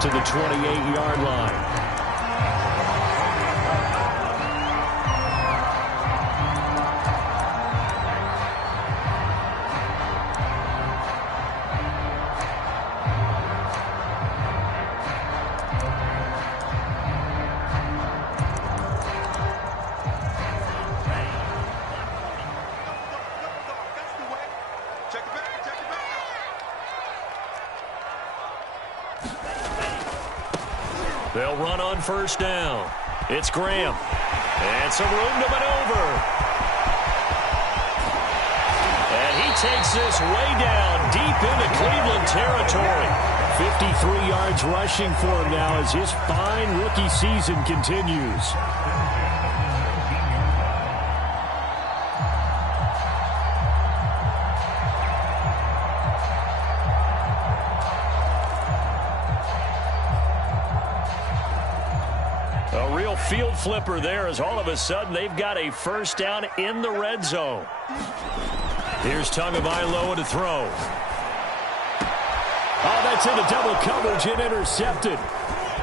to the 28-yard line. They'll run on first down. It's Graham. And some room to maneuver. And he takes this way down deep into Cleveland territory. 53 yards rushing for him now as his fine rookie season continues. Field flipper there as all of a sudden they've got a first down in the red zone. Here's Tagovailoa to throw. Oh, that's into double coverage and intercepted.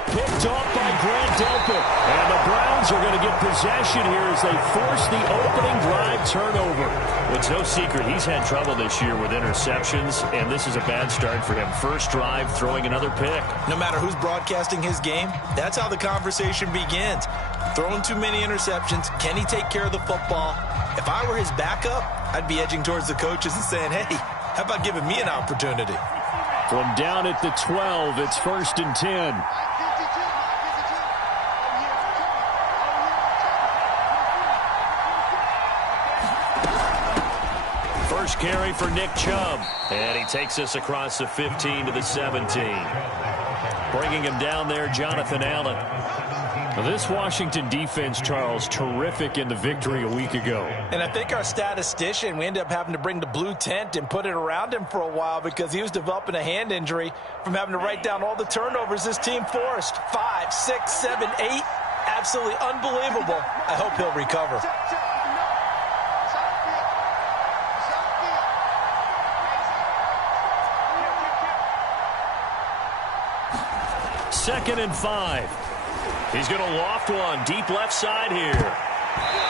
Picked off by Grant Delpit. And the Browns are going to get possession here as they force the opening drive turnover. It's no secret he's had trouble this year with interceptions, and this is a bad start for him. First drive, throwing another pick. No matter who's broadcasting his game, that's how the conversation begins. Throwing too many interceptions. Can he take care of the football? If I were his backup, I'd be edging towards the coaches and saying, hey, how about giving me an opportunity? From down at the 12, it's 1st and 10. First carry for Nick Chubb. And he takes us across the 15 to the 17. Bringing him down there, Jonathan Allen. Now this Washington defense, Charles, terrific in the victory a week ago. And I think our statistician, we ended up having to bring the blue tent and put it around him for a while because he was developing a hand injury from having to write down all the turnovers this team forced. 5, 6, 7, 8. Absolutely unbelievable. I hope he'll recover. Second and 5. He's going to loft one deep left side here.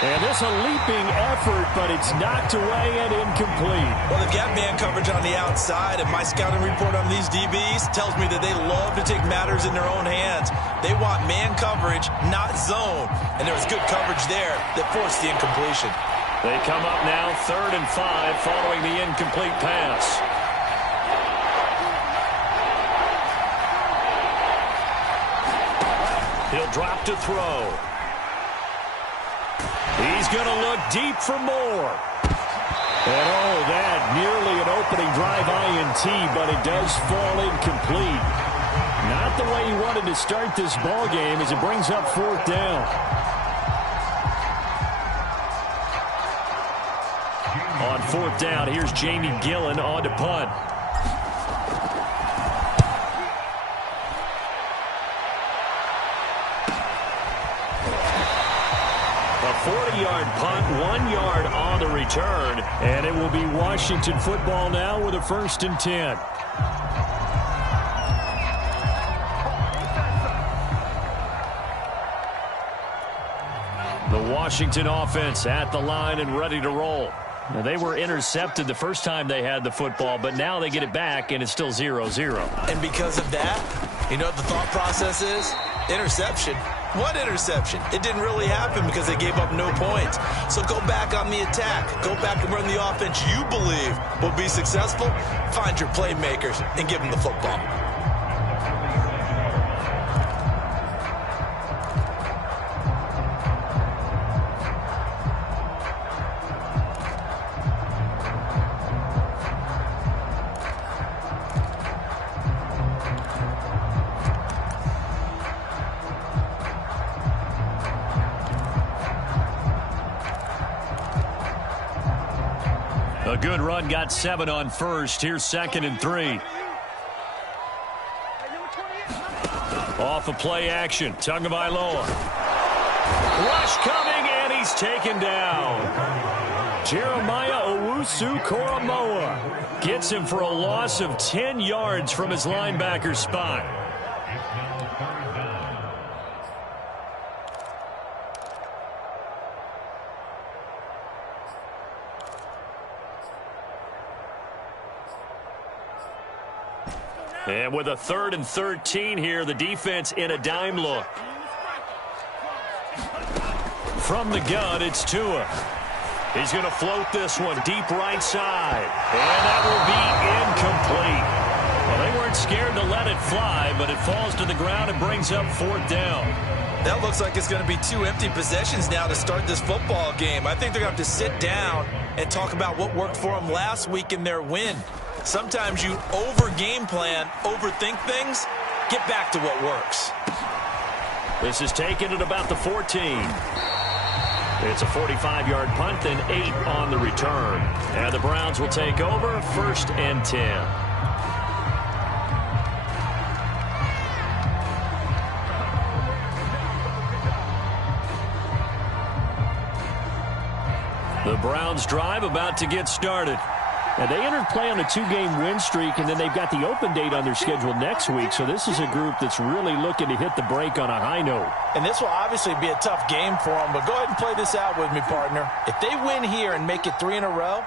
And this a leaping effort, but it's knocked away and incomplete. Well, they've got man coverage on the outside, and my scouting report on these DBs tells me that they love to take matters in their own hands. They want man coverage, not zone. And there was good coverage there that forced the incompletion. They come up now 3rd and 5 following the incomplete pass. He'll drop to throw. He's going to look deep for more. And oh, that nearly an opening drive INT, but it does fall incomplete. Not the way he wanted to start this ball game as it brings up 4th down. On 4th down, here's Jamie Gillen on to punt. A 40-yard punt, 1 yard on the return, and it will be Washington football now with a 1st and 10. The Washington offense at the line and ready to roll. Now, they were intercepted the first time they had the football, but now they get it back, and it's still 0-0. And because of that, you know what the thought process is? Interception. What interception? It didn't really happen because they gave up no points. So go back on the attack. Go back and run the offense you believe will be successful. Find your playmakers and give them the football. A good run, got 7 on first. Here's 2nd and 3. Off of play action. Tagovailoa. Rush coming, and he's taken down. Jeremiah Owusu-Koramoah gets him for a loss of 10 yards from his linebacker spot. And with a 3rd and 13 here, the defense in a dime look. From the gun, it's Tua. He's going to float this one deep right side. And that will be incomplete. Well, they weren't scared to let it fly, but it falls to the ground and brings up 4th down. That looks like it's going to be 2 empty possessions now to start this football game. I think they're going to have to sit down and talk about what worked for them last week in their win. Sometimes you over-game plan, overthink things, get back to what works. This is taken at about the 14. It's a 45-yard punt and 8 on the return. And the Browns will take over 1st and 10. The Browns drive about to get started. And they entered play on a 2-game win streak, and then they've got the open date on their schedule next week. So this is a group that's really looking to hit the break on a high note. And this will obviously be a tough game for them, but go ahead and play this out with me, partner. If they win here and make it 3 in a row,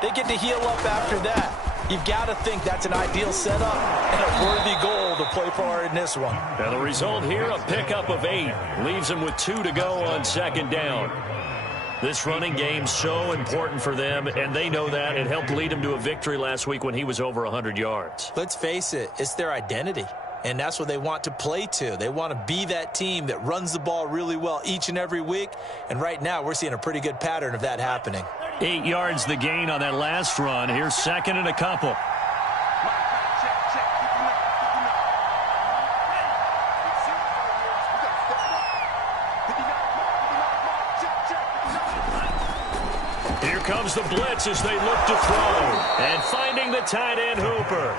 they get to heal up after that. You've got to think that's an ideal setup and a worthy goal to play for in this one. And the result here, a pickup of 8. Leaves them with 2 to go on 2nd down. This running game so important for them, and they know that. It helped lead them to a victory last week when he was over 100 yards. Let's face it, it's their identity, and that's what they want to play to. They want to be that team that runs the ball really well each and every week, and right now we're seeing a pretty good pattern of that happening. 8 yards the gain on that last run. Here's 2nd and a couple. Comes the blitz as they look to throw. And finding the tight end Hooper.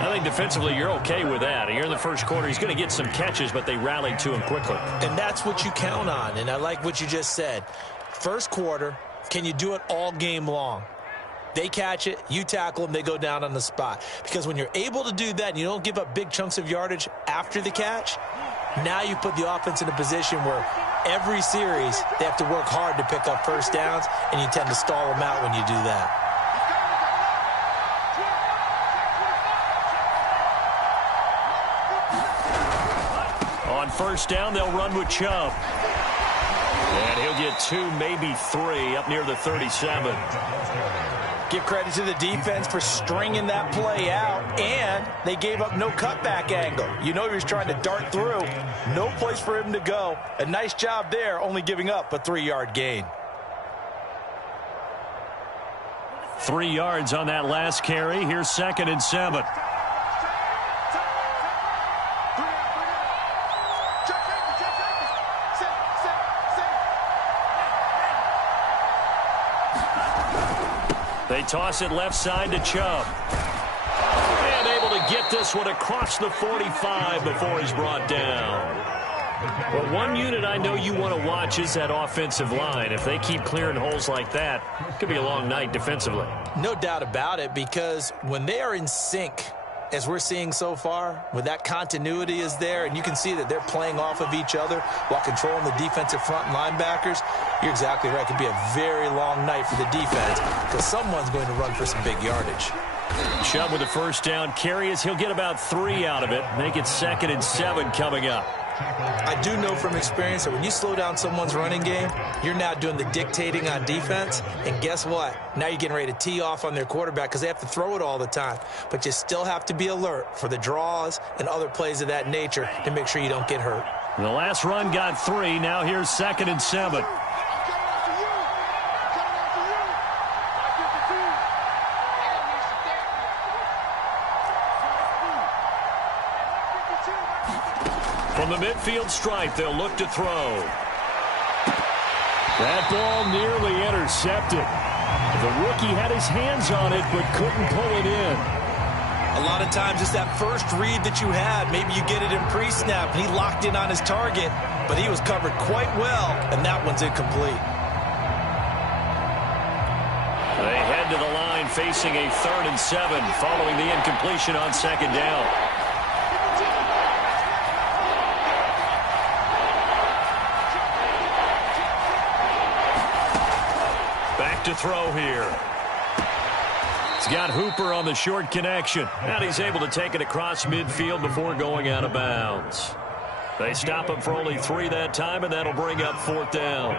I think defensively you're okay with that. Here in the first quarter, he's going to get some catches, but they rallied to him quickly. And that's what you count on, and I like what you just said. First quarter, can you do it all game long? They catch it, you tackle them, they go down on the spot. Because when you're able to do that and you don't give up big chunks of yardage after the catch, now you put the offense in a position where every series they have to work hard to pick up first downs, and you tend to stall them out when you do that. On 1st down, they'll run with Chubb. And he'll get 2, maybe 3 up near the 37. Give credit to the defense for stringing that play out, and they gave up no cutback angle. You know he was trying to dart through. No place for him to go. A nice job there, only giving up a 3-yard gain. 3 yards on that last carry. Here's 2nd and 7. They toss it left side to Chubb. And able to get this one across the 45 before he's brought down. But one unit I know you want to watch is that offensive line. If they keep clearing holes like that, it could be a long night defensively. No doubt about it, because when they are in sync, as we're seeing so far, when that continuity is there and you can see that they're playing off of each other while controlling the defensive front linebackers, you're exactly right. It could be a very long night for the defense because someone's going to run for some big yardage. Chubb with a 1st down carry as he'll get about 3 out of it. Make it 2nd and 7 coming up. I do know from experience that when you slow down someone's running game, you're now doing the dictating on defense. And guess what? Now you're getting ready to tee off on their quarterback because they have to throw it all the time. But you still have to be alert for the draws and other plays of that nature to make sure you don't get hurt. The last run got 3. Now here's 2nd and 7. From the midfield stripe, they'll look to throw. That ball nearly intercepted. The rookie had his hands on it, but couldn't pull it in. A lot of times it's that first read that you had. Maybe you get it in pre-snap, and he locked in on his target, but he was covered quite well, and that one's incomplete. They head to the line facing a 3rd and 7 following the incompletion on 2nd down. back to throw here. He's got Hooper on the short connection. And he's able to take it across midfield before going out of bounds. They stop him for only 3 that time, and that'll bring up 4th down.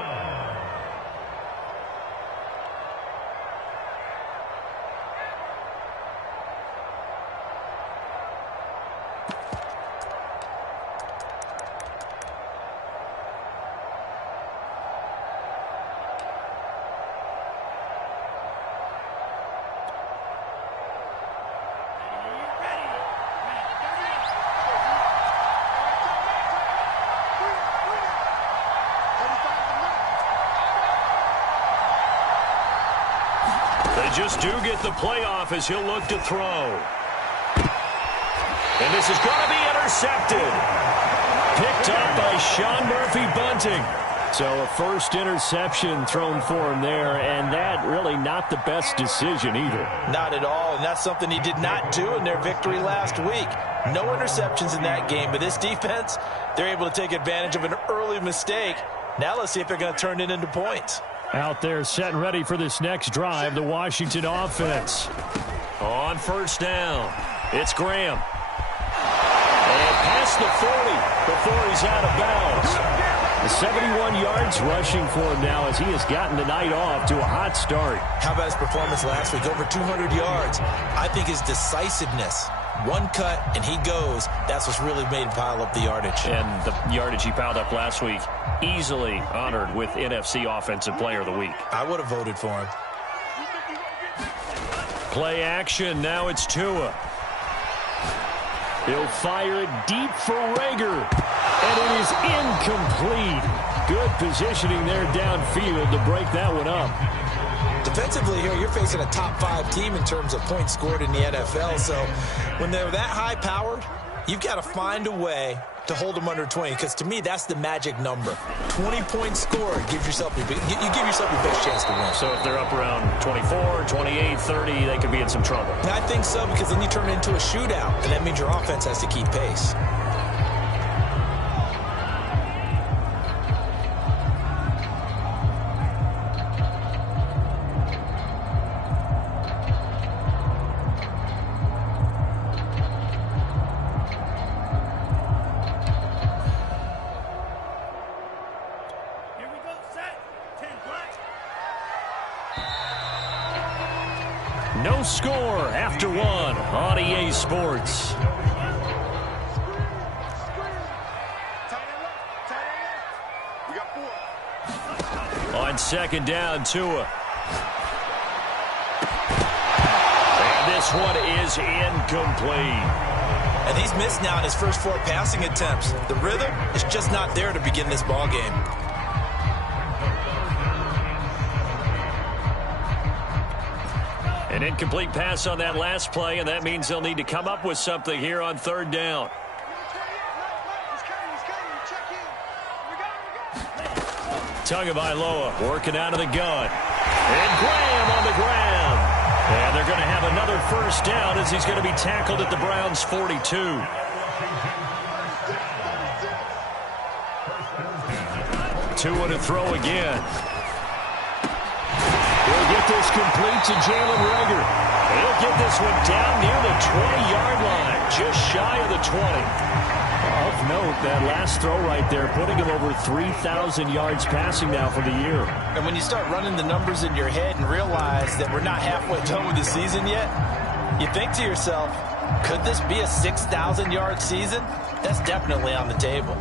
Just do get the playoff as he'll look to throw. And this is going to be intercepted. Picked up by Sean Murphy-Bunting. So a first interception thrown for him there, and that really not the best decision either. Not at all, and that's something he did not do in their victory last week. No interceptions in that game, but this defense, they're able to take advantage of an early mistake. Now let's see if they're going to turn it into points. Out there set and ready for this next drive, the Washington offense. On first down, it's Graham. And past the 40 before he's out of bounds. The 71 yards rushing for him now as he has gotten the night off to a hot start. How about his performance last week? Over 200 yards. I think his decisiveness. One cut, and he goes. That's what's really made him pile up the yardage. And the yardage he piled up last week, easily honored with NFC Offensive Player of the Week. I would have voted for him. Play action. Now it's Tua. He'll fire it deep for Rager. And it is incomplete. Good positioning there downfield to break that one up. Defensively here, you're facing a top 5 team in terms of points scored in the NFL. So when they're that high-powered, you've got to find a way to hold them under 20. Because to me, that's the magic number. 20 points scored gives yourself you give yourself your best chance to win. So if they're up around 24, 28, 30, they could be in some trouble. I think so, because then you turn it into a shootout, and that means your offense has to keep pace. No score after 1 on EA Sports. On second down, Tua. And this one is incomplete. And he's missed now in his first 4 passing attempts. The rhythm is just not there to begin this ball game. An incomplete pass on that last play, and that means they'll need to come up with something here on third down. Tagovailoa working out of the gun. And Graham on the ground. And they're going to have another first down as he's going to be tackled at the Browns' 42. Tua to throw again. He'll get this complete to Jalen Rager. He'll get this one down near the 20-yard line, just shy of the 20. Of note, that last throw right there, putting him over 3,000 yards passing now for the year. And when you start running the numbers in your head and realize that we're not halfway done with the season yet, you think to yourself, could this be a 6,000-yard season? That's definitely on the table.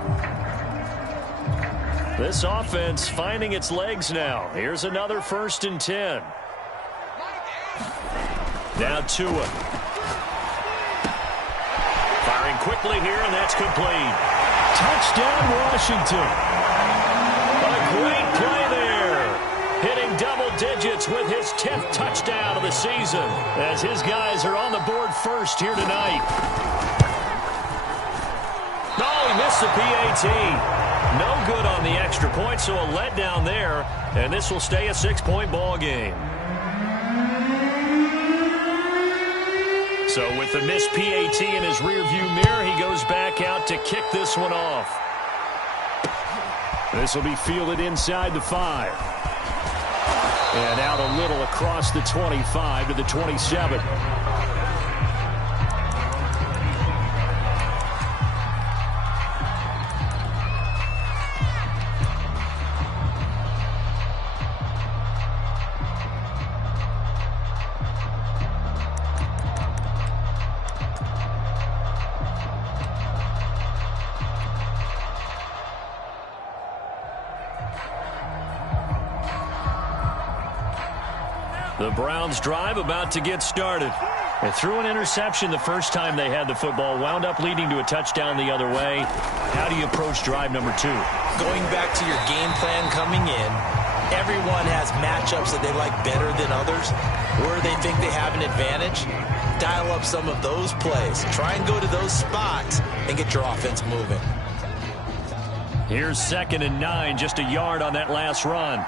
This offense finding its legs now. Here's another 1st and 10. Now Tua. Firing quickly here, and that's complete. Touchdown, Washington. A great play there. Hitting double digits with his 10th touchdown of the season as his guys are on the board first here tonight. Oh, he missed the PAT. No good on the extra point, so a letdown there, and this will stay a 6-point ball game. So with the missed PAT in his rearview mirror, he goes back out to kick this one off. This will be fielded inside the 5. And out a little across the 25 to the 27. The Browns drive about to get started. They threw an interception the first time they had the football, wound up leading to a touchdown the other way. How do you approach drive number 2? Going back to your game plan coming in, everyone has matchups that they like better than others, where they think they have an advantage. Dial up some of those plays. Try and go to those spots and get your offense moving. Here's 2nd and 9, just a yard on that last run.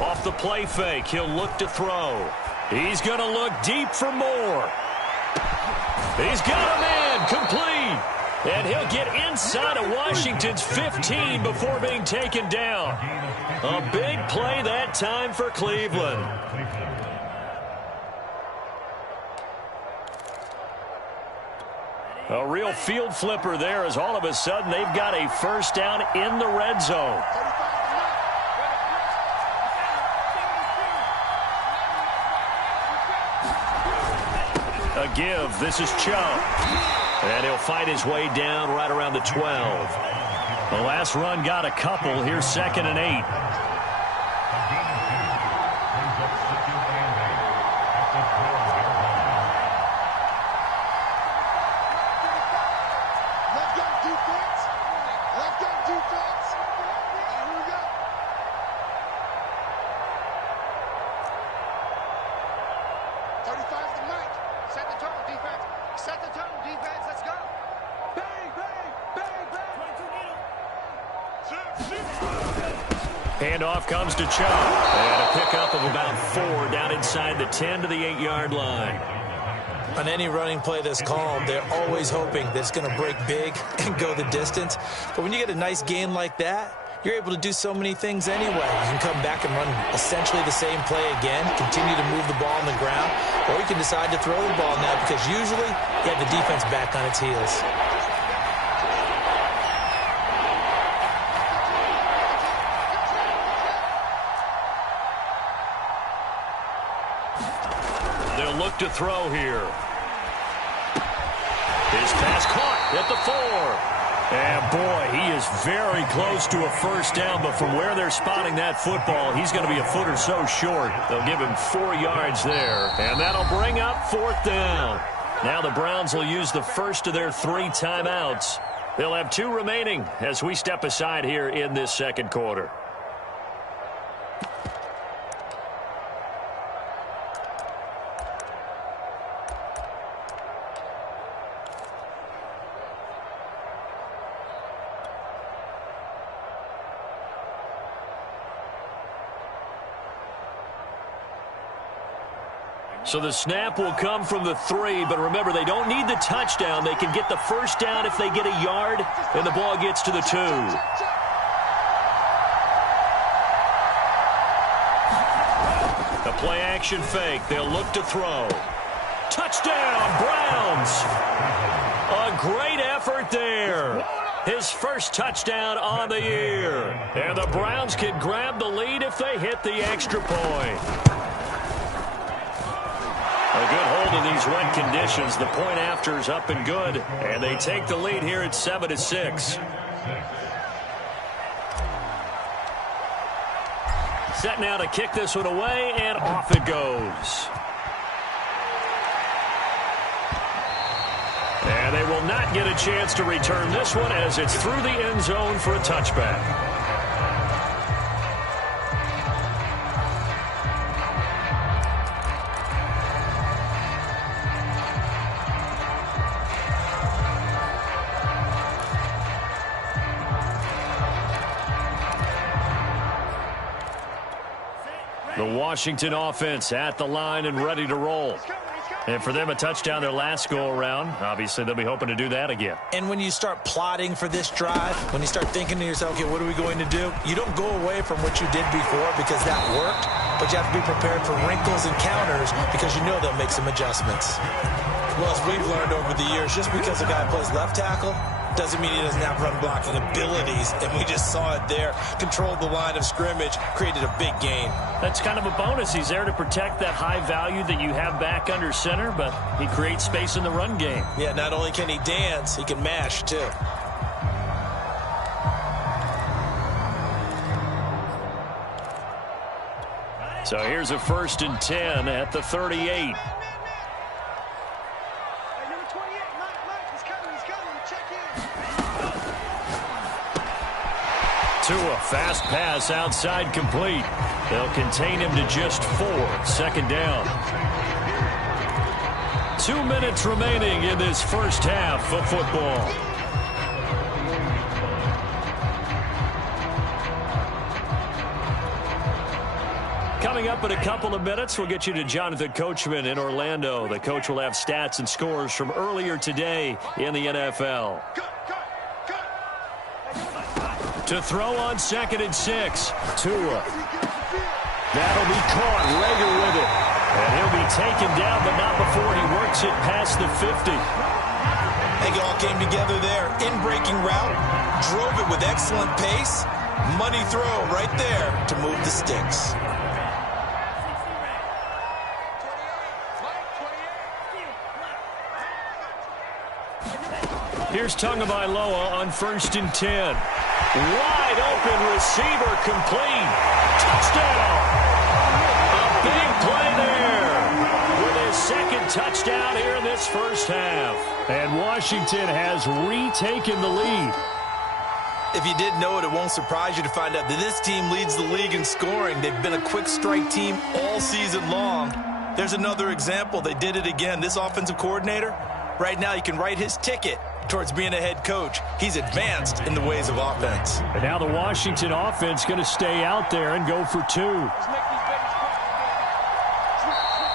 Off the play fake, he'll look to throw. He's going to look deep for more. He's got a man, complete. And he'll get inside of Washington's 15 before being taken down. A big play that time for Cleveland. A real field flipper there, as all of a sudden they've got a first down in the red zone. A give. This is Chubb. And he'll fight his way down right around the 12. The last run got a couple. Here's 2nd and 8. Handoff comes to Chubb. And a pickup of about 4 down inside the 10 to the 8-yard line. On any running play that's called, they're always hoping that it's going to break big and go the distance. But when you get a nice gain like that, you're able to do so many things anyway. You can come back and run essentially the same play again, continue to move the ball on the ground, or you can decide to throw the ball now because usually you have the defense back on its heels. They'll look to throw here. His pass caught at the 4. And boy, he is very close to a first down, but from where they're spotting that football, he's going to be a foot or so short. They'll give him 4 yards there, and that'll bring up 4th down. Now the Browns will use the first of their 3 timeouts. They'll have 2 remaining as we step aside here in this second quarter. So the snap will come from the 3, but remember, they don't need the touchdown. They can get the first down if they get a yard, and the ball gets to the 2. A play-action fake. They'll look to throw. Touchdown, Browns! A great effort there. His first touchdown on the year. And the Browns can grab the lead if they hit the extra point. A good hold in these wet conditions. The point after is up and good. And they take the lead here at 7-6. Set now to kick this one away, and off it goes. And they will not get a chance to return this one as it's through the end zone for a touchback. The Washington offense at the line and ready to roll. And for them, a touchdown their last go-around. Obviously, they'll be hoping to do that again. And when you start plotting for this drive, when you start thinking to yourself, okay, what are we going to do? You don't go away from what you did before because that worked, but you have to be prepared for wrinkles and counters because you know they'll make some adjustments. Well, as we've learned over the years, just because a guy plays left tackle doesn't mean he doesn't have run blocking abilities, and we just saw it there. Controlled the line of scrimmage, created a big gain. That's kind of a bonus. He's there to protect that high value that you have back under center, but he creates space in the run game. Yeah, not only can he dance, he can mash, too. So here's a 1st and 10 at the 38. Tua, fast pass outside complete. They'll contain him to just 4. 2nd down. 2 minutes remaining in this first half of football. Coming up in a couple of minutes, we'll get you to Jonathan Coachman in Orlando. The coach will have stats and scores from earlier today in the NFL. To throw on 2nd and 6. Tua. That'll be caught. Rager with it. And he'll be taken down, but not before he works it past the 50. They all came together there. In-breaking route. Drove it with excellent pace. Money throw right there to move the sticks. Here's Tagovailoa on 1st and 10. Wide open receiver complete. Touchdown. A big play there with his 2nd touchdown here in this first half. And Washington has retaken the lead. If you didn't know it, it won't surprise you to find out that this team leads the league in scoring. They've been a quick strike team all season long. There's another example. They did it again. This offensive coordinator, right now, you can write his ticket towards being a head coach. He's advanced in the ways of offense. And now the Washington offense going to stay out there and go for 2.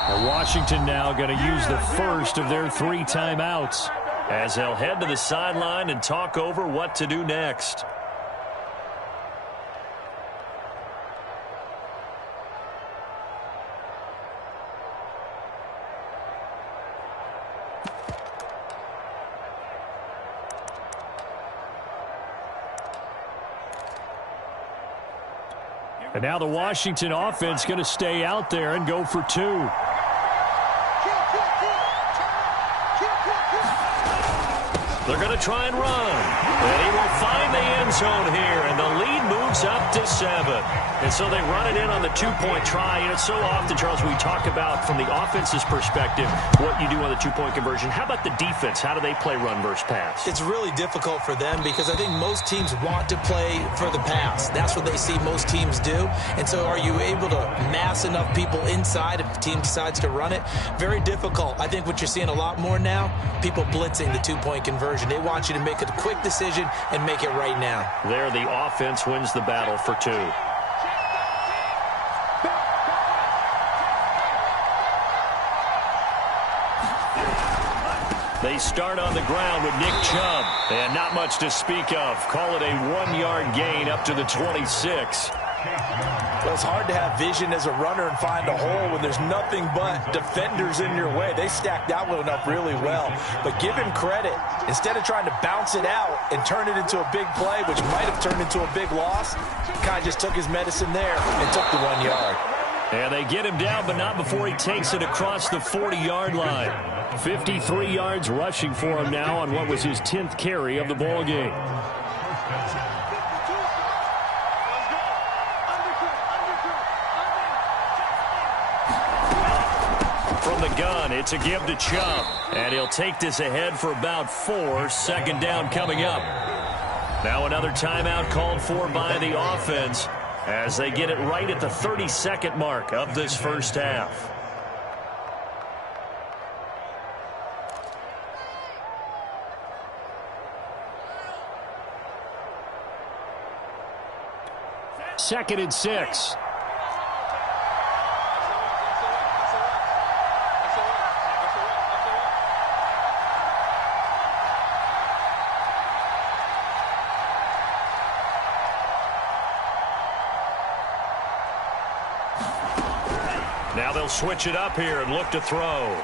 And Washington now going to use the first of their 3 timeouts as they'll head to the sideline and talk over what to do next. And now the Washington offense going to stay out there and go for 2. They're going to try and run. And he will find the end zone here, and the lead moves up to 7. And so they run it in on the 2-point try. And it's so often, Charles, we talk about from the offense's perspective what you do on the 2-point conversion. How about the defense? How do they play run versus pass? It's really difficult for them because I think most teams want to play for the pass. That's what they see most teams do. And so are you able to mass enough people inside if the team decides to run it? Very difficult. I think what you're seeing a lot more now, people blitzing the 2-point conversion. They want you to make a quick decision and make it right now. There, the offense wins the battle for 2. They start on the ground with Nick Chubb. And not much to speak of. Call it a 1-yard gain up to the 26. Well, it's hard to have vision as a runner and find a hole when there's nothing but defenders in your way. They stacked that one up really well. But give him credit. Instead of trying to bounce it out and turn it into a big play, which might have turned into a big loss, kind of just took his medicine there and took the 1 yard. And they get him down, but not before he takes it across the 40-yard line. 53 yards rushing for him now on what was his 10th carry of the ball game. From the gun, it's a give to Chubb. And he'll take this ahead for about 4. 2nd down coming up. Now another timeout called for by the offense as they get it right at the 32nd mark of this first half. Second and 6. Now they'll switch it up here and look to throw.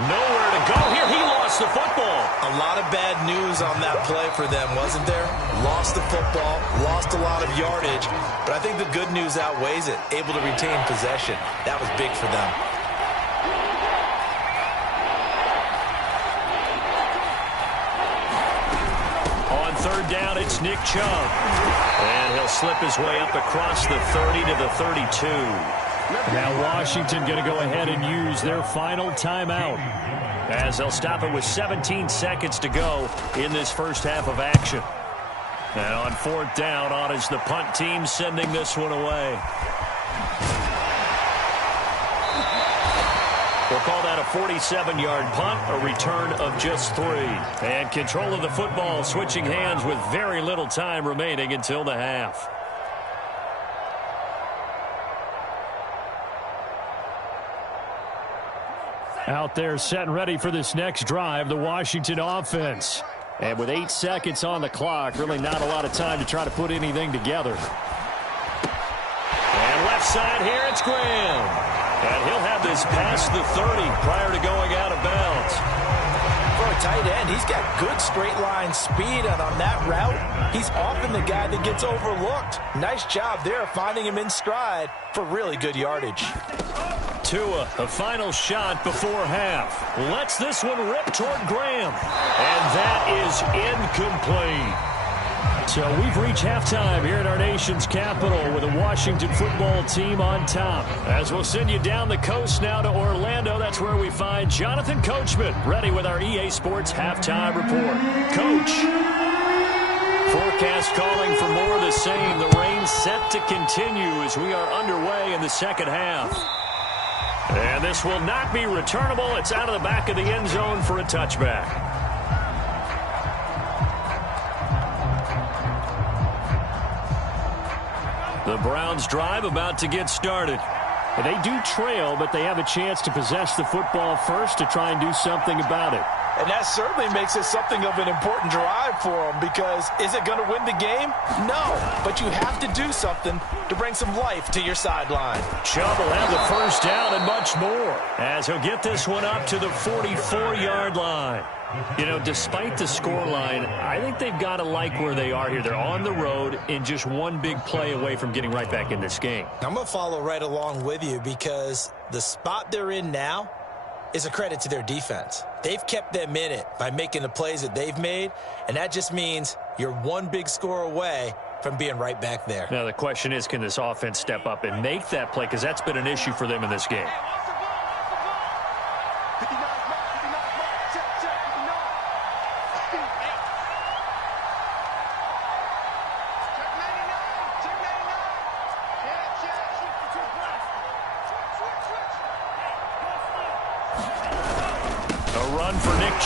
Nowhere to go here. He lost the football. A lot of bad news on that play for them, wasn't there? Lost the football, lost a lot of yardage, but I think the good news outweighs it. Able to retain possession. That was big for them. On third down, it's Nick Chubb. And he'll slip his way up across the 30 to the 32. Now Washington going to go ahead and use their final timeout as they'll stop it with 17 seconds to go in this first half of action. And on fourth down, on is the punt team sending this one away. We'll call that a 47-yard punt, a return of just 3. And control of the football switching hands with very little time remaining until the half. Out there set and ready for this next drive, the Washington offense. And with 8 seconds on the clock, really not a lot of time to try to put anything together. And left side here, it's Graham. And he'll have this past the 30 prior to going out of bounds. For a tight end, he's got good straight line speed, and on that route, he's often the guy that gets overlooked. Nice job there finding him in stride for really good yardage. Tua, a final shot before half. Lets this one rip toward Graham. And that is incomplete. So we've reached halftime here at our nation's capital with the Washington football team on top. As we'll send you down the coast now to Orlando, that's where we find Jonathan Coachman ready with our EA Sports halftime report. Coach. Forecast calling for more of the same. The rain set to continue as we are underway in the second half. And this will not be returnable. It's out of the back of the end zone for a touchback. The Browns drive about to get started. They do trail, but they have a chance to possess the football first to try and do something about it. And that certainly makes it something of an important drive for them, because is it going to win the game? No, but you have to do something to bring some life to your sideline. Chubb will have the first down and much more as he'll get this one up to the 44-yard line. You know, despite the scoreline, I think they've got to like where they are here. They're on the road and just one big play away from getting right back in this game. I'm going to follow right along with you, because the spot they're in now is a credit to their defense. They've kept them in it by making the plays that they've made, and that just means you're one big score away from being right back there. Now the question is, can this offense step up and make that play, because that's been an issue for them in this game.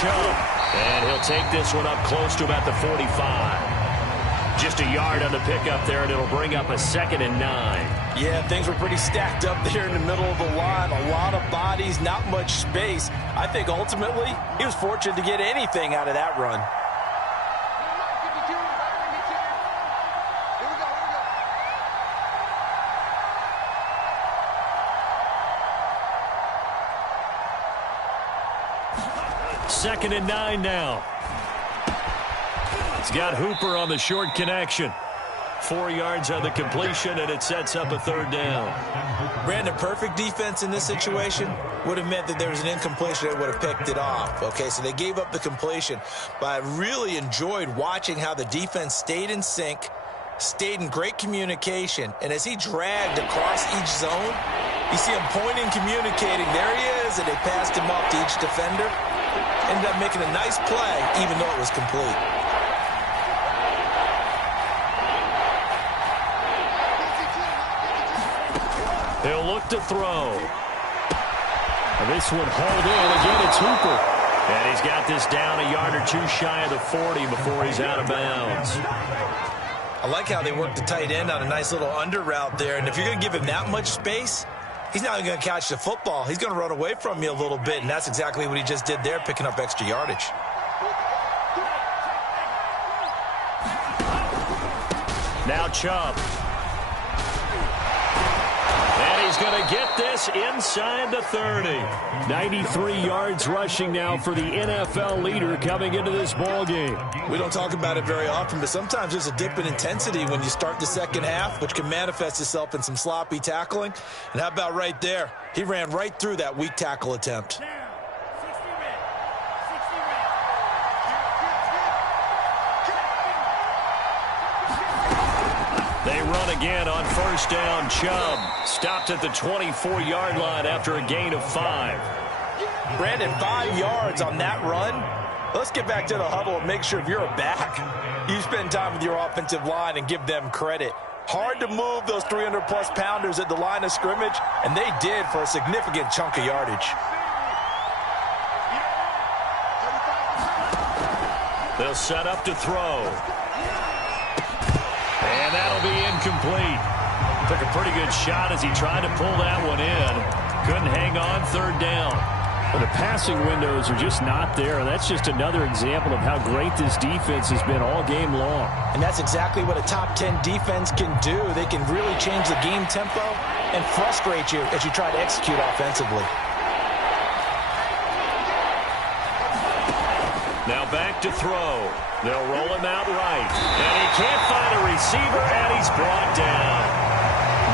And he'll take this one up close to about the 45. Just a yard on the pickup there, and it'll bring up a 2nd and 9. Yeah, things were pretty stacked up there in the middle of the line. A lot of bodies, not much space. I think ultimately he was fortunate to get anything out of that run. Second and 9 now. It's got Hooper on the short connection. 4 yards on the completion, and it sets up a 3rd down. Brandon, perfect defense in this situation would have meant that there was an incompletion. They would have picked it off. Okay, so they gave up the completion. But I really enjoyed watching how the defense stayed in sync, stayed in great communication, and as he dragged across each zone, you see him pointing, communicating. There he is, and they passed him off to each defender. Ended up making a nice play, even though it was complete. He'll look to throw. This one hauled in. Again, it's Hooper. And he's got this down a yard or two shy of the 40 before he's out of bounds. I like how they worked the tight end on a nice little under route there. And if you're going to give him that much space, he's not even going to catch the football. He's going to run away from you a little bit, and that's exactly what he just did there, picking up extra yardage. Now Chubb. And he's going to get this inside the 30. 93 yards rushing now for the NFL leader coming into this ball game. We don't talk about it very often, but sometimes there's a dip in intensity when you start the second half, which can manifest itself in some sloppy tackling. And how about right there? He ran right through that weak tackle attempt. They run again on first down. Chubb stopped at the 24-yard line after a gain of 5. Brandon, 5 yards on that run. Let's get back to the huddle and make sure if you're a back, you spend time with your offensive line and give them credit. Hard to move those 300-plus pounders at the line of scrimmage, and they did for a significant chunk of yardage. They'll set up to throw. And that'll be incomplete. Took a pretty good shot as he tried to pull that one in. Couldn't hang on third down. Well, the passing windows are just not there. That's just another example of how great this defense has been all game long. And that's exactly what a top 10 defense can do. They can really change the game tempo and frustrate you as you try to execute offensively. Now back to throw. They'll roll him out right. And he can't find a receiver, and he's brought down.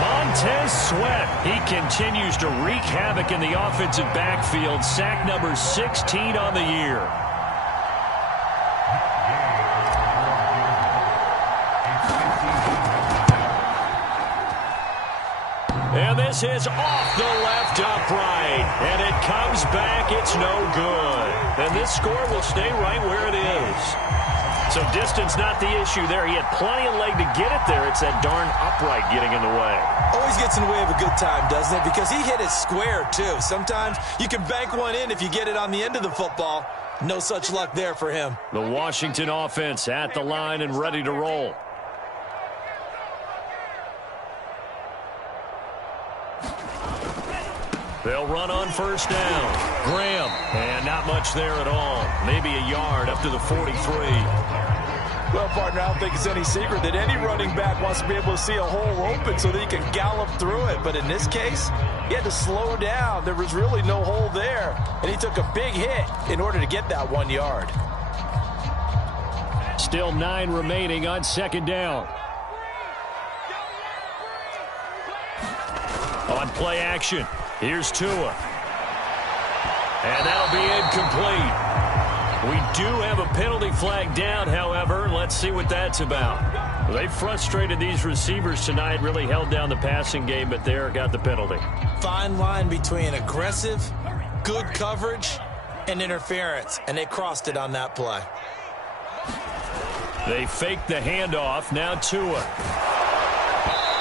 Montez Sweat, he continues to wreak havoc in the offensive backfield. Sack number 16 on the year. And this is off the left upright. And it comes back. It's no good. And this score will stay right where it is. So distance not the issue there. He had plenty of leg to get it there. It's that darn upright getting in the way. Always gets in the way of a good time, doesn't it? Because he hit it square, too. Sometimes you can bank one in if you get it on the end of the football. No such luck there for him. The Washington offense at the line and ready to roll. They'll run on first down. Graham, and not much there at all. Maybe a yard up to the 43. Well, partner, I don't think it's any secret that any running back wants to be able to see a hole open so that he can gallop through it. But in this case, he had to slow down. There was really no hole there. And he took a big hit in order to get that 1 yard. Still 9 remaining on second down. On play action. Here's Tua. And that'll be incomplete. We do have a penalty flag down, however. Let's see what that's about. They frustrated these receivers tonight, really held down the passing game, but there got the penalty. Fine line between aggressive, good coverage, and interference, and they crossed it on that play. They faked the handoff. Now Tua.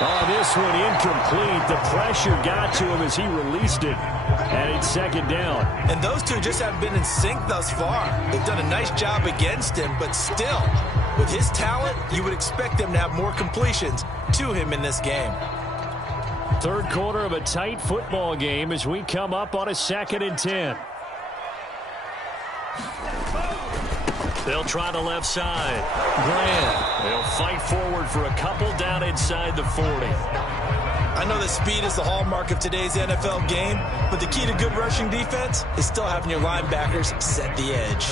Oh, this one incomplete. The pressure got to him as he released it. And it's second down. And those two just haven't been in sync thus far. They've done a nice job against him, but still, with his talent, you would expect them to have more completions to him in this game. Third quarter of a tight football game as we come up on a 2nd and 10. They'll try the left side. Graham. They'll fight forward for a couple down inside the 40. I know that speed is the hallmark of today's NFL game, but the key to good rushing defense is still having your linebackers set the edge.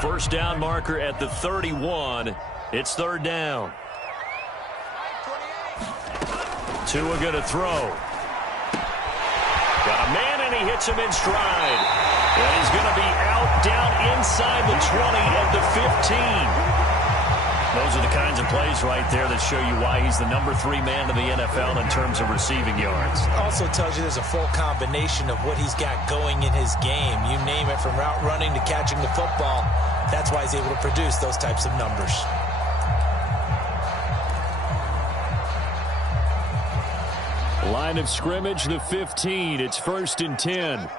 First down marker at the 31. It's third down. Tua going to throw. Got a man, and he hits him in stride. And he's going to be out down inside the 20 at the 15. Those are the kinds of plays right there that show you why he's the number 3 man in the NFL in terms of receiving yards. Also tells you there's a full combination of what he's got going in his game. You name it, from route running to catching the football. That's why he's able to produce those types of numbers. Line of scrimmage, the 15. It's 1st and 10.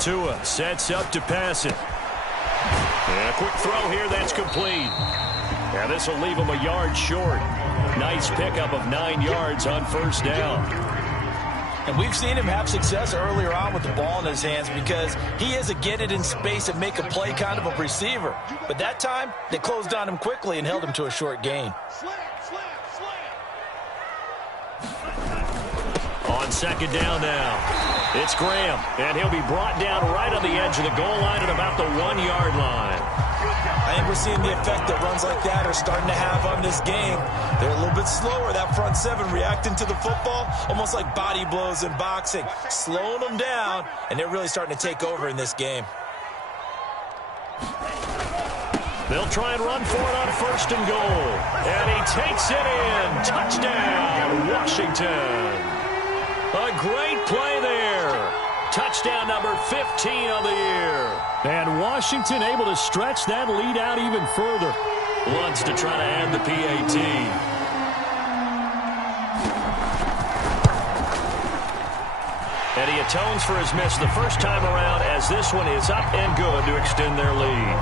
Tua sets up to pass it. And a quick throw here, that's complete. And this will leave him a yard short. Nice pickup of 9 yards on first down. And we've seen him have success earlier on with the ball in his hands because he is a get it in space and make a play kind of a receiver. But that time, they closed on him quickly and held him to a short gain. On second down now, it's Graham, and he'll be brought down right on the edge of the goal line at about the 1-yard line. I think we're seeing the effect that runs like that are starting to have on this game. They're a little bit slower, that front seven, reacting to the football, almost like body blows in boxing, slowing them down, and they're really starting to take over in this game. They'll try and run for it on first and goal, and he takes it in. Touchdown, Washington. A great play there. Touchdown number 15 on the year. And Washington able to stretch that lead out even further. Wants to try to add the PAT. And he atones for his miss the first time around as this one is up and good to extend their lead.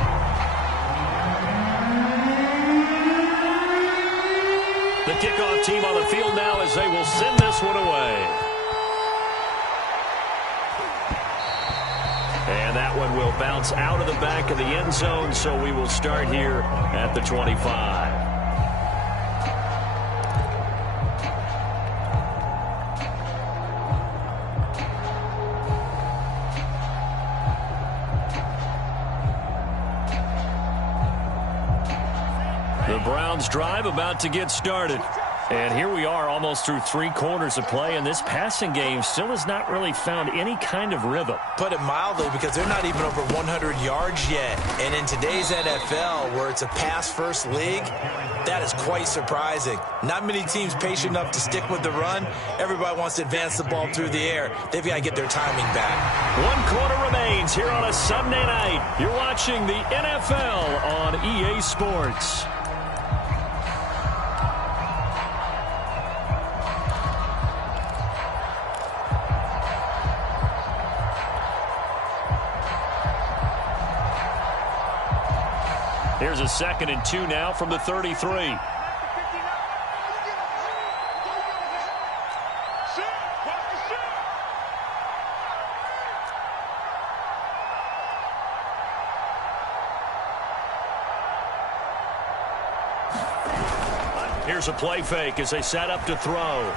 The kickoff team on the field now as they will send this one away. And that one will bounce out of the back of the end zone, so we will start here at the 25. The Browns drive about to get started. And here we are almost through 3 quarters of play, and this passing game still has not really found any kind of rhythm. Put it mildly, because they're not even over 100 yards yet. And in today's NFL, where it's a pass-first league, that is quite surprising. Not many teams patient enough to stick with the run. Everybody wants to advance the ball through the air. They've got to get their timing back. 1 quarter remains here on a Sunday night. You're watching the NFL on EA Sports. Here's a 2nd and 2 now from the 33. Here's a play fake as they set up to throw.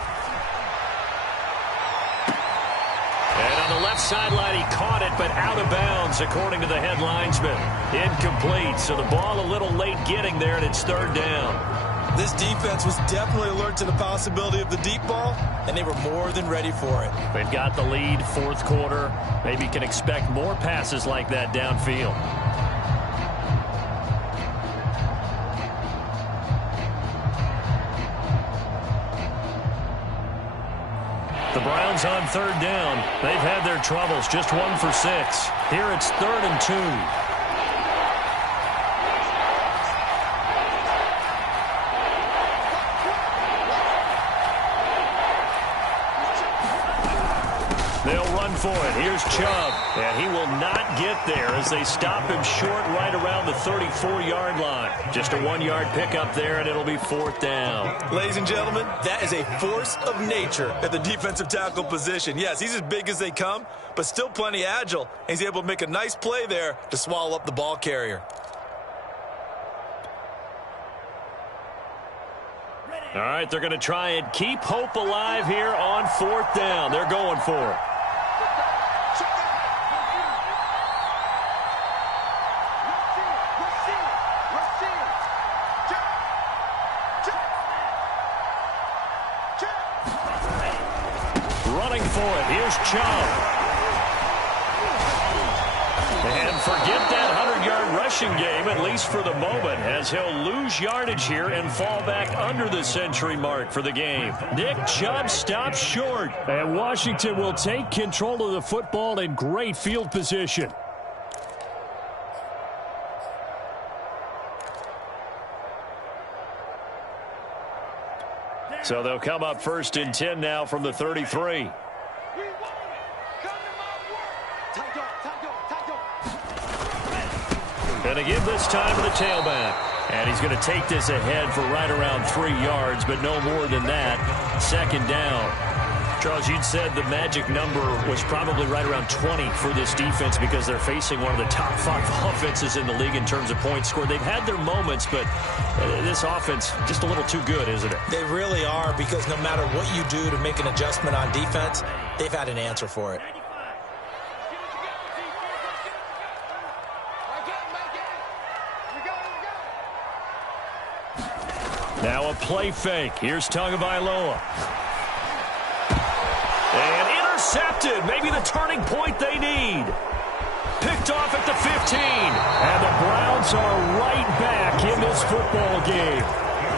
And on the left sideline, he caught it, but out of bounds, according to the head linesman. Incomplete, so the ball a little late getting there, and it's 3rd down. This defense was definitely alert to the possibility of the deep ball, and they were more than ready for it. They've got the lead, 4th quarter. Maybe can expect more passes like that downfield. The Browns on 3rd down. They've had their troubles, just 1 for 6. Here it's 3rd and 2. They'll run for it. Here's Chubb, and he will not get there as they stop him short right around the 34-yard line. Just a 1-yard pickup there, and it'll be 4th down. Ladies and gentlemen, that is a force of nature at the defensive tackle position. Yes, he's as big as they come, but still plenty agile. He's able to make a nice play there to swallow up the ball carrier. All right, they're going to try and keep hope alive here on 4th down. They're going for it. Running for it. Here's Chubb. And forget that 100-yard rushing game, at least for the moment, as he'll lose yardage here and fall back under the century mark for the game. Nick Chubb stops short, and Washington will take control of the football in great field position. So they'll come up 1st and 10 now from the 33. And again this time to the tailback. And he's going to take this ahead for right around 3 yards, but no more than that. Second down. Charles, you'd said the magic number was probably right around 20 for this defense because they're facing one of the top 5 offenses in the league in terms of points scored. They've had their moments, but this offense just a little too good, isn't it? They really are, because no matter what you do to make an adjustment on defense, they've had an answer for it. Now a play fake. Here's Tagovailoa. And intercepted. Maybe the turning point they need. Picked off at the 15. And the Browns are right back in this football game.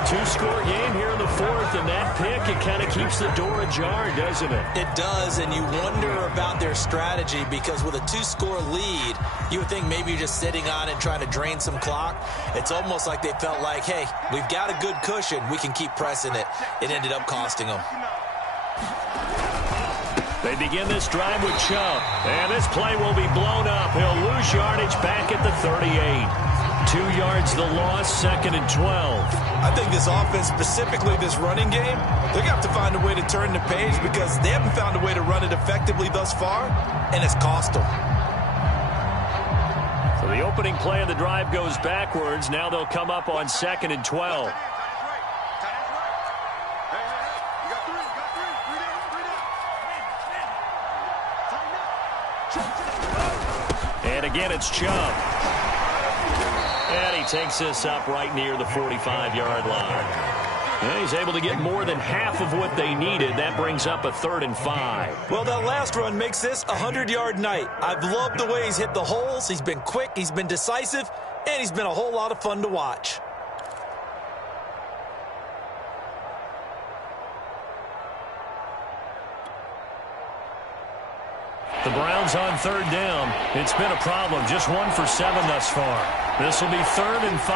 2-score game here in the 4th, and that pick, it kind of keeps the door ajar, doesn't it? It does, and you wonder about their strategy, because with a 2-score lead, you would think maybe you're just sitting on it and trying to drain some clock. It's almost like they felt like, hey, we've got a good cushion. We can keep pressing it. It ended up costing them. They begin this drive with Chubb, and this play will be blown up. He'll lose yardage back at the 38. 2 yards the loss, 2nd and 12. I think this offense, specifically this running game, they're going to have to find a way to turn the page, because they haven't found a way to run it effectively thus far, and it's cost them. So the opening play of the drive goes backwards. Now they'll come up on 2nd and 12. And again, it's Chubb. And he takes this up right near the 45-yard line. And he's able to get more than half of what they needed. That brings up a 3rd and 5. Well, that last run makes this a 100-yard night. I've loved the way he's hit the holes. He's been quick, he's been decisive, and he's been a whole lot of fun to watch. The Browns on 3rd down. It's been a problem. Just 1 for 7 thus far. This will be 3rd and 5.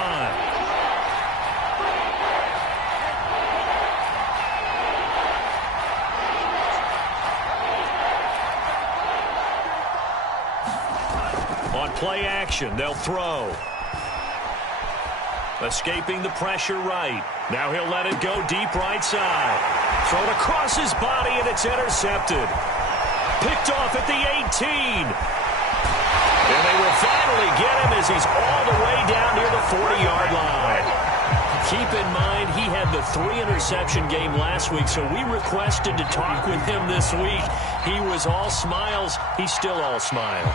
On play action, they'll throw. Escaping the pressure right. Now he'll let it go deep right side. Thrown across his body, and it's intercepted. Picked off at the 18. And they will finally get him as he's all the way down near the 40-yard line. Keep in mind, he had the 3-interception game last week, so we requested to talk with him this week. He was all smiles. He's still all smile.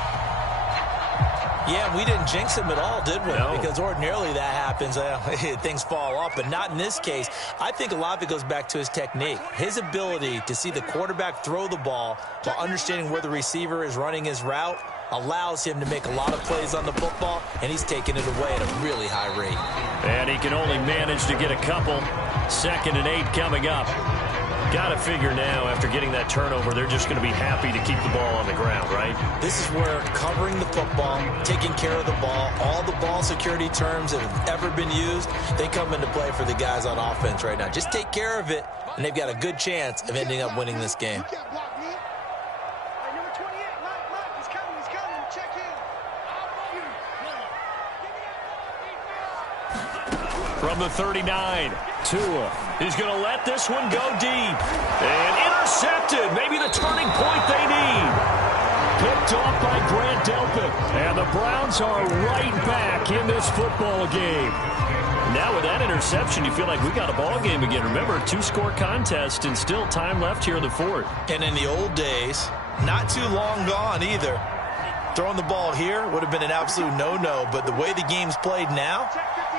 Yeah, we didn't jinx him at all, did we? No. Because ordinarily that happens. Things fall off, but not in this case. I think a lot of it goes back to his technique. His ability to see the quarterback throw the ball while understanding where the receiver is running his route allows him to make a lot of plays on the football, and he's taking it away at a really high rate. And he can only manage to get a couple. 2nd and 8 coming up. Got to figure now, after getting that turnover, they're just going to be happy to keep the ball on the ground, right? This is where covering the football, taking care of the ball, all the ball security terms that have ever been used, they come into play for the guys on offense right now. Just take care of it, and they've got a good chance of ending up winning this game. From the 39, Tua is going to let this one go deep. And intercepted. Maybe the turning point they need. Picked off by Grant Delpit. And the Browns are right back in this football game. Now with that interception, you feel like we got a ball game again. Remember, a 2-score contest and still time left here in the 4th. And in the old days, not too long gone either, throwing the ball here would have been an absolute no-no. But the way the game's played now,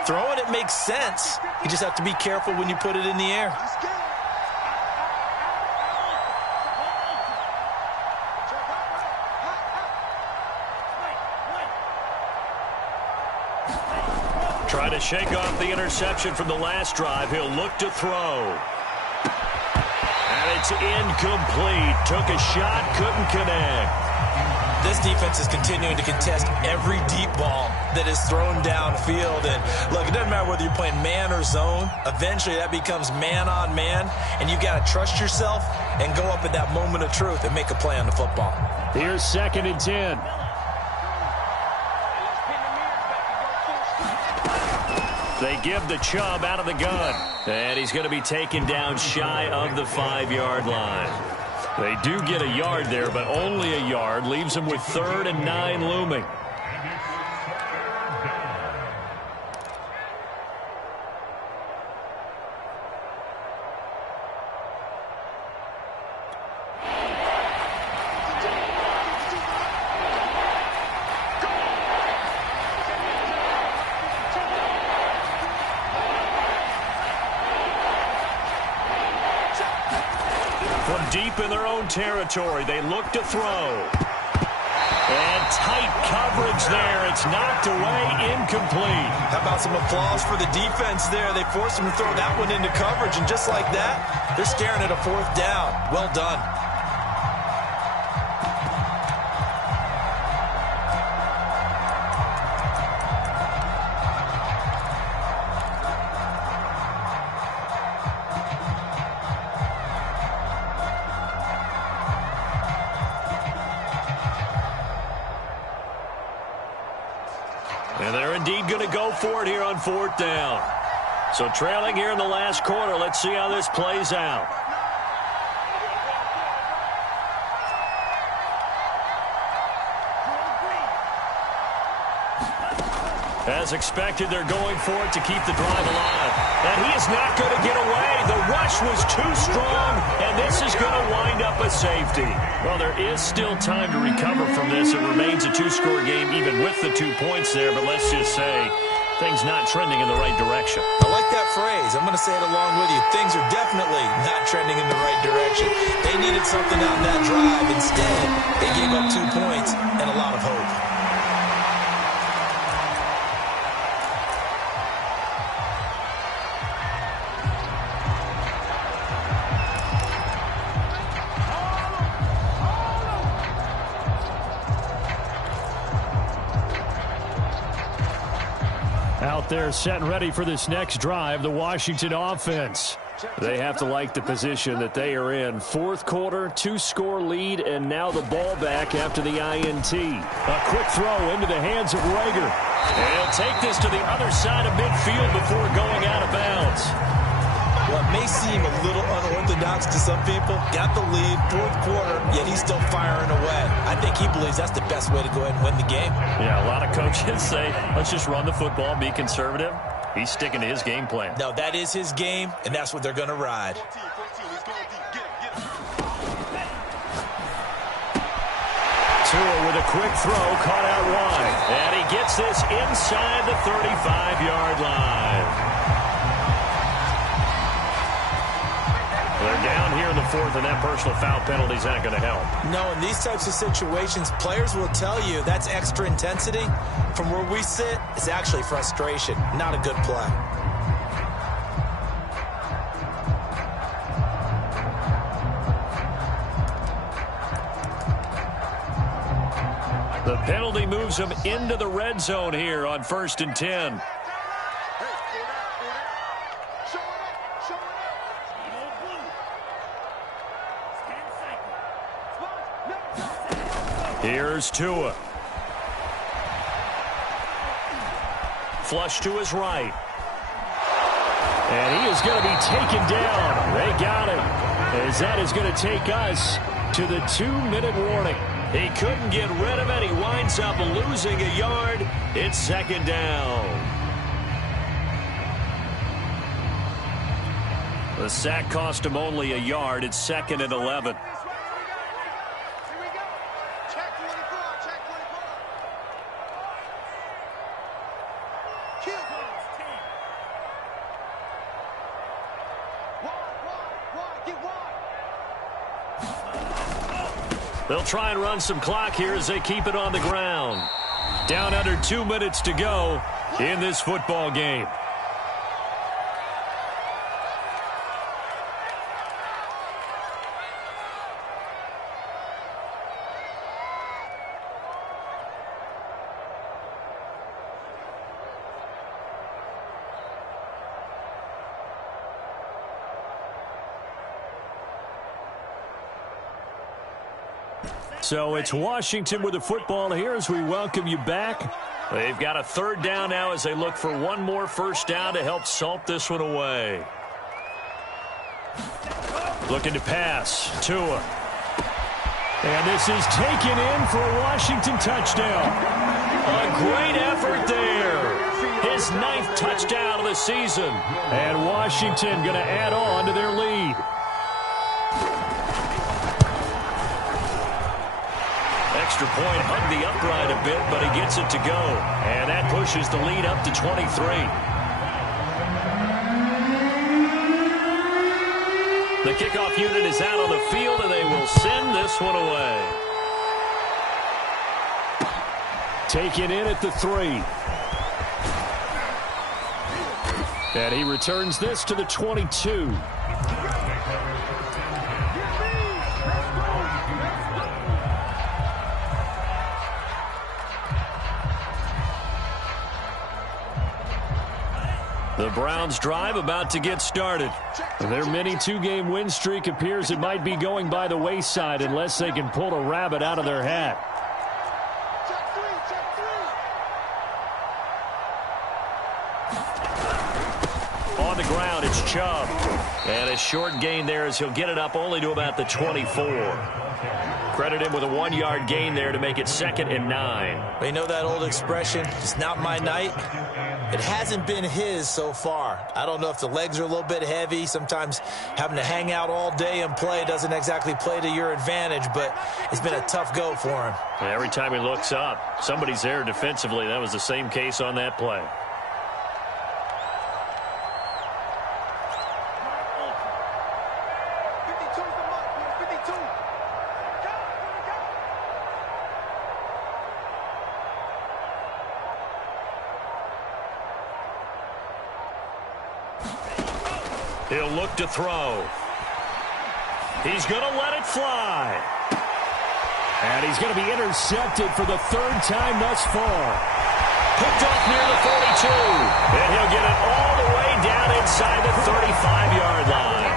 throwing it makes sense. You just have to be careful when you put it in the air. Try to shake off the interception from the last drive. He'll look to throw. And it's incomplete. Took a shot, couldn't connect. This defense is continuing to contest every deep ball that is thrown downfield. And look, it doesn't matter whether you're playing man or zone. Eventually that becomes man on man, and you've got to trust yourself and go up at that moment of truth and make a play on the football. Here's 2nd and 10. They give the Chubb out of the gun. And he's going to be taken down shy of the 5-yard line. They do get a yard there, but only a yard. Leaves them with 3rd and 9 looming. From deep in their own territory, they look to throw. And tight coverage there. It's knocked away, incomplete. How about some applause for the defense there? They forced him to throw that one into coverage, and just like that, they're staring at a 4th down. Well done. And they're indeed going to go for it here on 4th down. So trailing here in the last quarter. Let's see how this plays out. As expected, they're going for it to keep the drive alive. And he is not going to get away. The rush was too strong, and this is going to wind up a safety. Well, there is still time to recover from this. It remains a 2-score game even with the 2 points there, but let's just say things not trending in the right direction. I like that phrase. I'm going to say it along with you. Things are definitely not trending in the right direction. They needed something out in that drive. Instead, they gave up 2 points and a lot of hope. Out there set and ready for this next drive, the Washington offense. They have to like the position that they are in. 4th quarter, 2-score lead, and now the ball back after the INT. A quick throw into the hands of Rager. And he'll take this to the other side of midfield before going out of bounds. Well, it may seem a little unorthodox to some people. Got the lead, 4th quarter, yet he's still firing away. I think he believes that's the best way to go ahead and win the game. Yeah, a lot of coaches say, let's just run the football, be conservative. He's sticking to his game plan. No, that is his game, and that's what they're going to ride. Tua with a quick throw, caught out wide. And he gets this inside the 35-yard line. They're down here in the 4th, and that personal foul penalty is not going to help. No, in these types of situations, players will tell you that's extra intensity. From where we sit, it's actually frustration, not a good play. The penalty moves him into the red zone here on 1st and 10. Here's Tua. Flush to his right. And he is going to be taken down. They got him. As that is going to take us to the 2-minute warning. He couldn't get rid of it. He winds up losing a yard. It's 2nd down. The sack cost him only a yard. It's 2nd and 11. They'll try and run some clock here as they keep it on the ground. Down under 2 minutes to go in this football game. So it's Washington with the football here as we welcome you back They've got a third down now as they look for one more first down to help salt this one away. Looking to pass. Tua. And this is taken in for a Washington touchdown. A great effort there. His 9th touchdown of the season. And Washington going to add on to their lead. Extra point hugged the upright a bit, but he gets it to go. And that pushes the lead up to 23. The kickoff unit is out on the field, and they will send this one away. Taken in at the 3. And he returns this to the 22. The Browns drive about to get started. Their mini 2-game win streak appears it might be going by the wayside unless they can pull a rabbit out of their hat. On the ground, it's Chubb. And a short gain there as he'll get it up only to about the 24. Credit him with a 1-yard gain there to make it 2nd and 9. Well, you know that old expression, it's not my night. It hasn't been his so far. I don't know if the legs are a little bit heavy. Sometimes having to hang out all day and play doesn't exactly play to your advantage, but it's been a tough go for him. And every time he looks up, somebody's there defensively. That was the same case on that play. He'll look to throw. He's going to let it fly. And he's going to be intercepted for the 3rd time thus far. Picked off near the 42. And he'll get it all the way down inside the 35-yard line.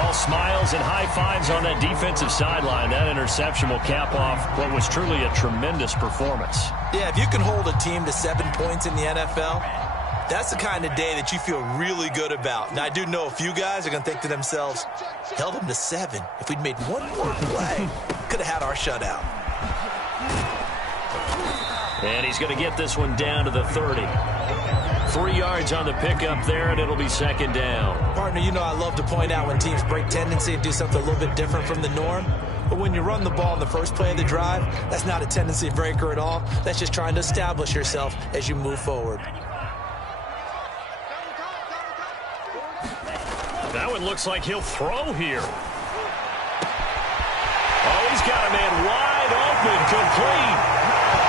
All smiles and high fives on that defensive sideline. That interception will cap off what was truly a tremendous performance. Yeah, if you can hold a team to 7 points in the NFL, that's the kind of day that you feel really good about. Now, I do know a few guys are going to think to themselves, held them to 7. If we'd made one more play, could have had our shutout. And he's going to get this one down to the 30. 3 yards on the pickup there, and it'll be 2nd down. Partner, you know I love to point out when teams break tendency and do something a little bit different from the norm. But when you run the ball in the first play of the drive, that's not a tendency breaker at all. That's just trying to establish yourself as you move forward. That one looks like he'll throw here. Oh, he's got a man wide open, complete.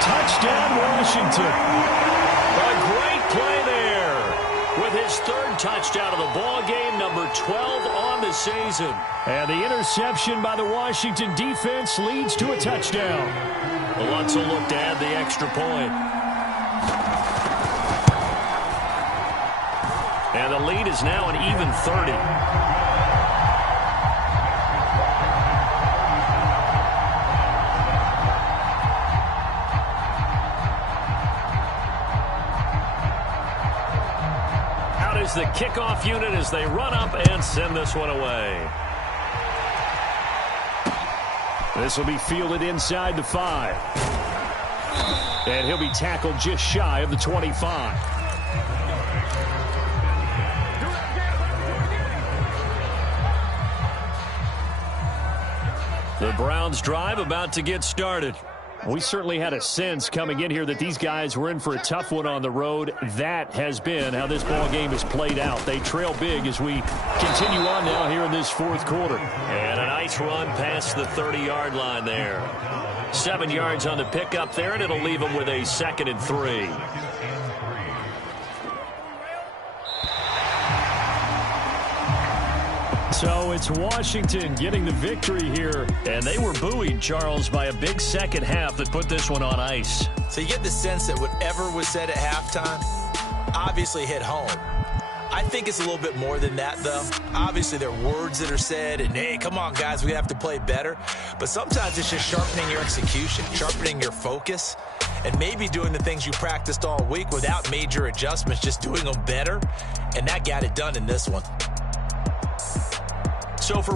Touchdown, Washington. A great play there with his 3rd touchdown of the ball game, number 12 on the season. And the interception by the Washington defense leads to a touchdown. The Lutz will look to add the extra point. And the lead is now an even 30. Out is the kickoff unit as they run up and send this one away. This will be fielded inside the 5. And he'll be tackled just shy of the 25. The Browns drive about to get started. We certainly had a sense coming in here that these guys were in for a tough one on the road. That has been how this ball game has played out. They trail big as we continue on now here in this 4th quarter. And a nice run past the 30-yard line there. 7 yards on the pickup there, and it'll leave them with a 2nd and 3. So it's Washington getting the victory here. And they were buoyed, Charles, by a big second half that put this one on ice. So you get the sense that whatever was said at halftime obviously hit home. I think it's a little bit more than that, though. Obviously, there are words that are said, and, hey, come on, guys, we have to play better. But sometimes it's just sharpening your execution, sharpening your focus. and maybe doing the things you practiced all week without major adjustments, just doing them better, and that got it done in this one. So for